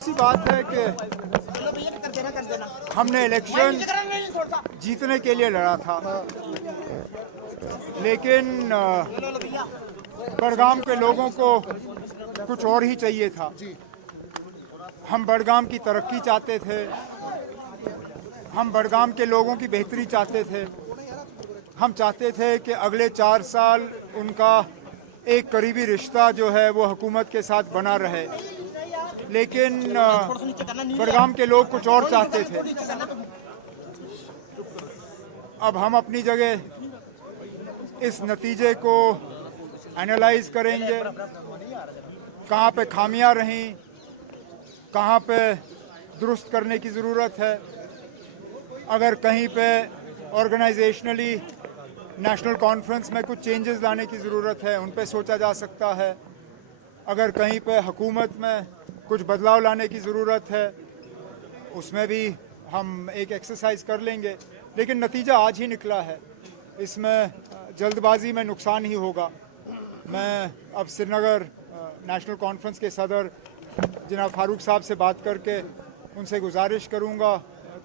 ऐसी बात है कि हमने इलेक्शन जीतने के लिए लड़ा था, लेकिन बड़गाम के लोगों को कुछ और ही चाहिए था। हम बड़गाम की तरक्की चाहते थे, हम बड़गाम के लोगों की बेहतरी चाहते थे। हम चाहते थे कि अगले 4 साल उनका एक करीबी रिश्ता जो है वो हुकूमत के साथ बना रहे, लेकिन बड़गाम के लोग कुछ और चाहते थे। अब हम अपनी जगह इस नतीजे को एनालाइज करेंगे, कहाँ पे खामियां रहीं, कहाँ पे दुरुस्त करने की ज़रूरत है। अगर कहीं पे ऑर्गेनाइजेशनली नेशनल कॉन्फ्रेंस में कुछ चेंजेस लाने की ज़रूरत है, उन पे सोचा जा सकता है। अगर कहीं पे हुकूमत में कुछ बदलाव लाने की ज़रूरत है, उसमें भी हम एक एक्सरसाइज कर लेंगे। लेकिन नतीजा आज ही निकला है, इसमें जल्दबाजी में नुकसान ही होगा। मैं अब श्रीनगर नेशनल कॉन्फ्रेंस के सदर जनाब फारूक साहब से बात करके उनसे गुजारिश करूंगा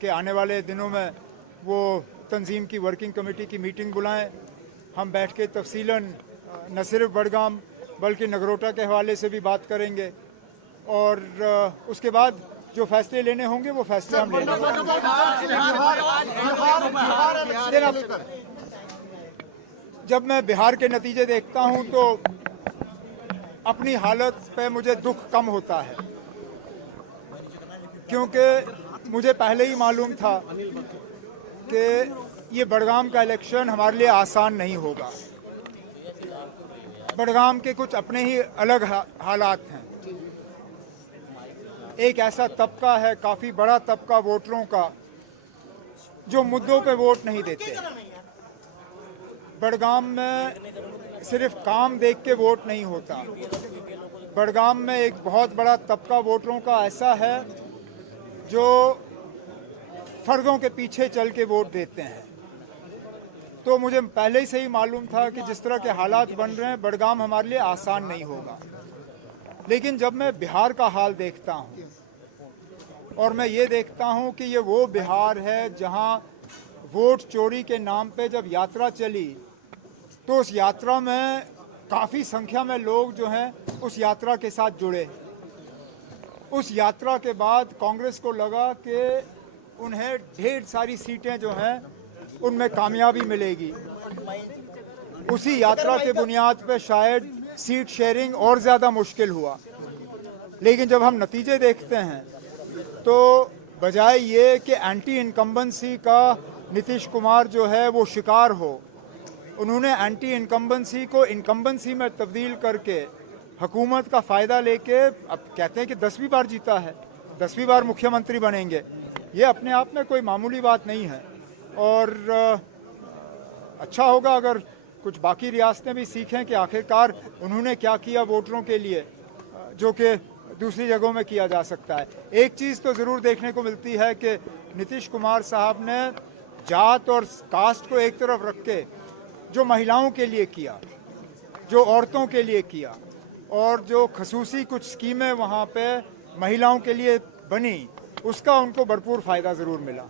कि आने वाले दिनों में वो तंजीम की वर्किंग कमेटी की मीटिंग बुलाएं। हम बैठ के तफसीलन न सिर्फ बड़गाम बल्कि नगरोटा के हवाले से भी बात करेंगे, और उसके बाद जो फैसले लेने होंगे वो फैसले हम लेंगे। जब मैं बिहार के नतीजे देखता हूं तो अपनी हालत पे मुझे दुख कम होता है, क्योंकि मुझे पहले ही मालूम था कि ये बड़गाम का इलेक्शन हमारे लिए आसान नहीं होगा। बड़गाम के कुछ अपने ही अलग हालात हैं। एक ऐसा तबका है, काफ़ी बड़ा तबका वोटरों का, जो मुद्दों पे वोट नहीं देते। बड़गाम में सिर्फ काम देख के वोट नहीं होता। बड़गाम में एक बहुत बड़ा तबका वोटरों का ऐसा है जो फर्दों के पीछे चल के वोट देते हैं। तो मुझे पहले ही से ही मालूम था कि जिस तरह के हालात बन रहे हैं, बड़गाम हमारे लिए आसान नहीं होगा। लेकिन जब मैं बिहार का हाल देखता हूँ और मैं ये देखता हूँ कि ये वो बिहार है जहाँ वोट चोरी के नाम पे जब यात्रा चली तो उस यात्रा में काफ़ी संख्या में लोग जो हैं उस यात्रा के साथ जुड़े। उस यात्रा के बाद कांग्रेस को लगा कि उन्हें ढेर सारी सीटें जो हैं उनमें कामयाबी मिलेगी। उसी यात्रा के बुनियाद पे शायद सीट शेयरिंग और ज़्यादा मुश्किल हुआ। लेकिन जब हम नतीजे देखते हैं तो बजाय ये कि एंटी इनकम्बेंसी का नीतीश कुमार जो है वो शिकार हो, उन्होंने एंटी इनकम्बेंसी को इनकम्बेंसी में तब्दील करके हुकूमत का फ़ायदा लेके अब कहते हैं कि 10वीं बार जीता है, 10वीं बार मुख्यमंत्री बनेंगे। ये अपने आप में कोई मामूली बात नहीं है, और अच्छा होगा अगर कुछ बाकी रियासतें भी सीखें कि आखिरकार उन्होंने क्या किया वोटरों के लिए, जो कि दूसरी जगहों में किया जा सकता है। एक चीज़ तो ज़रूर देखने को मिलती है कि नीतीश कुमार साहब ने जात और कास्ट को एक तरफ रख के जो महिलाओं के लिए किया, जो औरतों के लिए किया, और जो खसूसी कुछ स्कीमें वहाँ पे महिलाओं के लिए बनी, उसका उनको भरपूर फ़ायदा ज़रूर मिला।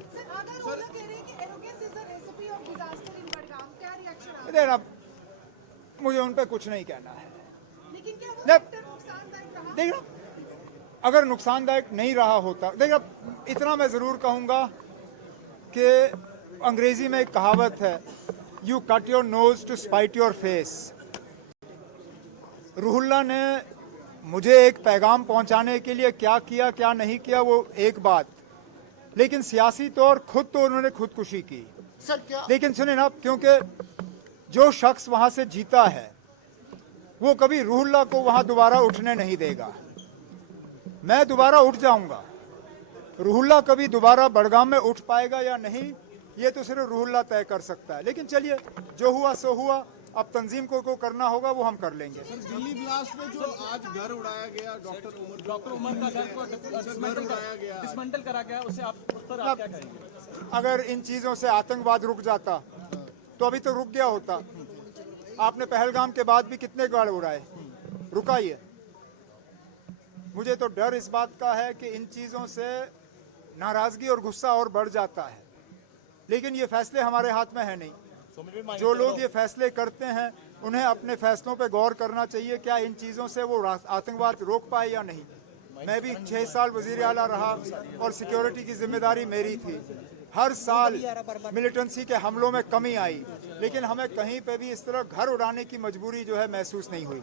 अब मुझे उन पर कुछ नहीं कहना है। देखना, अगर नुकसानदायक नहीं रहा होता, देखना इतना मैं ज़रूर कहूँगा कि अंग्रेज़ी में एक कहावत है, you cut your nose to spite your face. Ruhullah ने मुझे एक पैगाम पहुंचाने के लिए क्या किया क्या नहीं किया वो एक बात, लेकिन सियासी तौर खुद तो उन्होंने खुदकुशी की। लेकिन सुने ना, क्योंकि जो शख्स वहां से जीता है वो कभी रूहुल्ला को वहां दोबारा उठने नहीं देगा। मैं दोबारा उठ जाऊंगा, रूहुल्ला कभी दोबारा बड़गाम में उठ पाएगा या नहीं ये तो सिर्फ रूहुल्ला तय कर सकता है। लेकिन चलिए, जो हुआ सो हुआ। अब तंजीम को करना होगा वो हम कर लेंगे। दिल्ली ब्लास्ट में जो आज घर उड़ाया गया, डॉक्टर उमर का घर को डिसमेंटल करा गया, उसे आप उस पर आप क्या कहेंगे? अगर इन चीज़ों से आतंकवाद रुक जाता तो अभी तो रुक गया होता। आपने पहलगाम के बाद भी कितने गाड़ उड़ाए, रुका ये? मुझे तो डर इस बात का है कि इन चीज़ों से नाराज़गी और गुस्सा और बढ़ जाता है, लेकिन ये फैसले हमारे हाथ में है नहीं। जो लोग ये फैसले करते हैं उन्हें अपने फैसलों पर गौर करना चाहिए, क्या इन चीज़ों से वो आतंकवाद रोक पाए या नहीं। मैं भी 6 साल वज़ीर आला रहा और सिक्योरिटी की जिम्मेदारी मेरी थी। हर साल मिलिटेंसी के हमलों में कमी आई, लेकिन हमें कहीं पे भी इस तरह घर उड़ाने की मजबूरी जो है महसूस नहीं हुई।